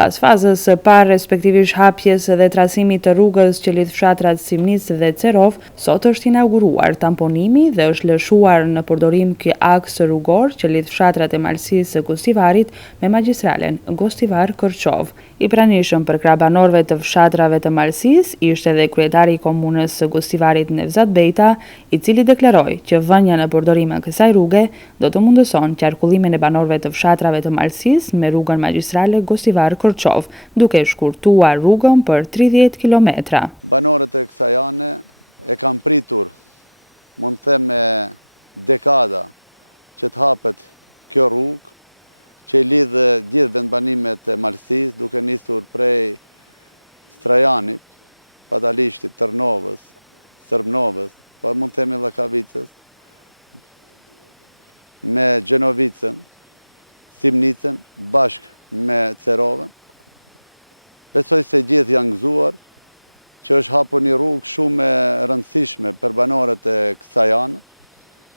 Pas fazës së parë, respektivisht hapjes dhe trasimit të rrugës që lidh fshatrat Simnic dhe Cerov, sot është inauguruar tamponimi dhe është lëshuar në përdorim ky aks rrugor që lidh fshatrat e Malësisë së Gostivarit me magjistralen Gostivar-Kërçov. I pranishëm për krah banorëve të fshatrave të Malësisë ishte edhe kryetari i komunës së Gostivarit Nevzat Bejta, i cili deklaroi që vënia në përdorim e kësaj rruge do të mundëson qarkullimin e banorëve të fshatrave të Malësisë me rrugën magjistrale Gostivar-Kërçov, duke shkurtuar rrugën për 30 kilometra. Banorët e kësaj ane e kanë pritur, mund të them me dekada, që të hapet kjo rrugë, që i lidhë gjithë vendbanimet e Malësisë, duke nisur prej Strajanit, Padalishtit, Tërnovës, Sërbnovës, po mund të themi Llakavicës, me Gjenovicën, Simnicën, bashkë me Cerovën. Besoj se gjithë janë gëzuar që është hapur një rrugë shumë e rëndësishme për banorët e kësaj ane.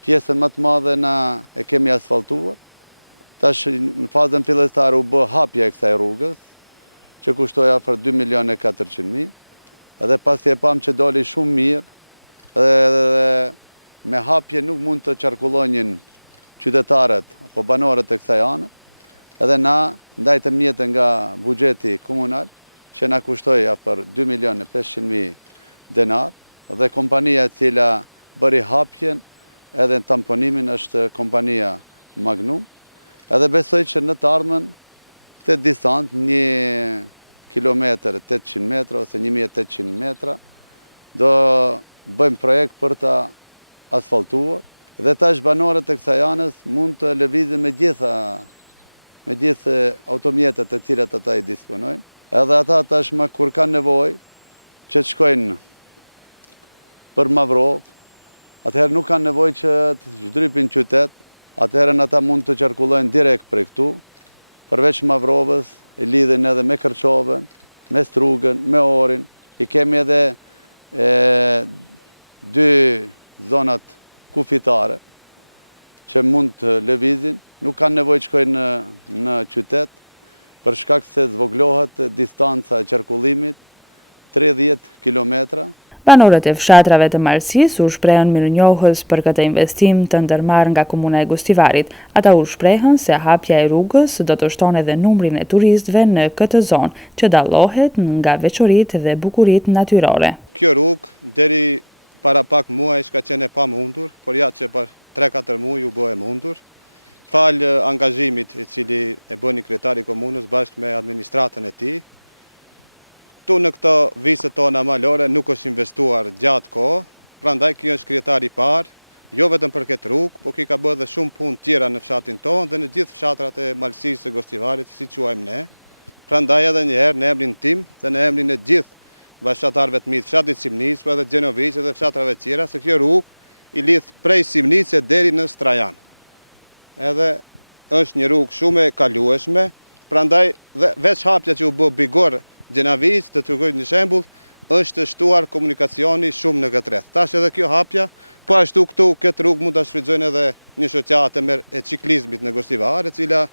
Pjesën më të madhe na e kemi asfaltuar. Tash në fazën fillestare u bë hapja e kësaj rrugës, që kushtoi afër 2.400.000, edhe pasi e pam që doli shumë mirë, dhe me hapje nuk mund të qarkullonin qytetarët apo banorët e kësaj ane, edhe na ndajtëm jetën nga buxheti komunal, që na kushtoi afër 2.500.000 denar, dhe kompania e cila bëri hapjen edhe në tamponimin është kompania Magnum, edhe besoj që në të ardhmen këtë distancë 1 kilometër 800 metra ose 1800 metra, do bëjmë projekt për ta asfaltuar, dhe tash banorët e kësaj anës mund të lëvizin me gjithë automjetet e cilat ata i disponojnë, edhe ata tashmë kur kanë nevojë që të shkojnë për Mavrov, atëherë nuk kanë nevojë që të zhdrypin qytet, atëherë ata mund të qarkullojnë direkt për këtu, përveç Mavrovës, i lidhin edhe me Kërçovën, me Strugën, me Orin, i kemi edhe 2 zonat kufitare që mund të lëvizin, nuk kanë nevojë të shkojnë në qytet, për shkak se zvoglohet distanca e qarkullimit 30 kilometra. Banorët e fshatrave të Malësisë u shprehën mirënjohës për këtë investim të ndërmarrë nga komuna e Gostivarit. Ata u shprehën se hapja e rrugës do të shton edhe numrin e turistëve në këtë zonë, që dallohet nga veçoritë dhe bukuritë natyrore. Kjo rrugë deri para pak muajsh ka qenë e pamundur, por ja që për 3-4 muaj u bë e mundur. Fal angazhimit i cili e bëni kryetari i komunës bashkë me administratën e tij. Tu në këto viset tona malore nuk është investuar gjatë kohë, prandaj kjo është kryetari i parë, jo vetëm për këtë rrugë, po ki ka bërë dhe shumë punë tjera në fshatin tonë dhe në gjithë fshatrat e Malësisë së Gostivarit, si quajmë ne. Prandaj edhe një herë në emrin tim dhe në emrin e gjithë bashkëtarëve të mi të fshatit Simnic, edhe Gjenovic dhe fshatrave tjera, se kjo rrugë i lidh prej Simnice deri në Strajan. Edhe është një rrugë shumë e kalueshme, prandaj dhe veç hapja që u bë Bigor Gjenavic, të tregoj një shembull, është shtuar komunikacioni shumë në këtë rreth. Tash edhe kjo hapja, po ashtu këtu këtë rrugë mund ta shfrytëzojnë edhe një shoqatë e ciklizmit në Gostivar, e cila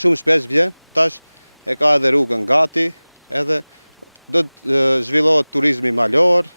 shumë shpesh vjen, tash e ka edhe rrugën gati, edhe do të zhvillohet turizmi malor,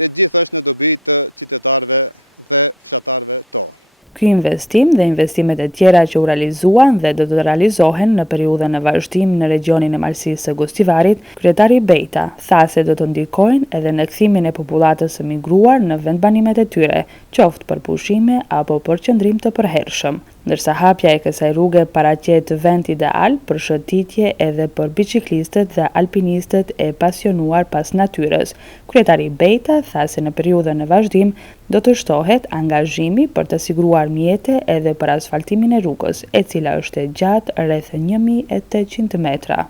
e gjithë është në dobi të qytetarëve dhe fshatarëve tonë. Ky investim dhe investimet e tjera që u realizuan dhe do të realizohen në periudhën e vazhdim në regionin e Malësisë së Gostivarit, kryetari Bejta tha se do të ndikojnë edhe në kthimin e popullatës së migruar në vendbanimet e tyre, qoftë për pushime apo për qëndrim të përhershëm. Ndërsa hapja e kësaj rruge paraqet vend ideal për shëtitje edhe për biçiklistët dhe alpinistët e pasionuar pas natyrës. Kryetari Bejta tha se në periudhën e vazhdim do të shtohet angazhimi për të siguruar mjete edhe për asfaltimin e rrugës, e cila është e gjatë rreth 1.800 metra.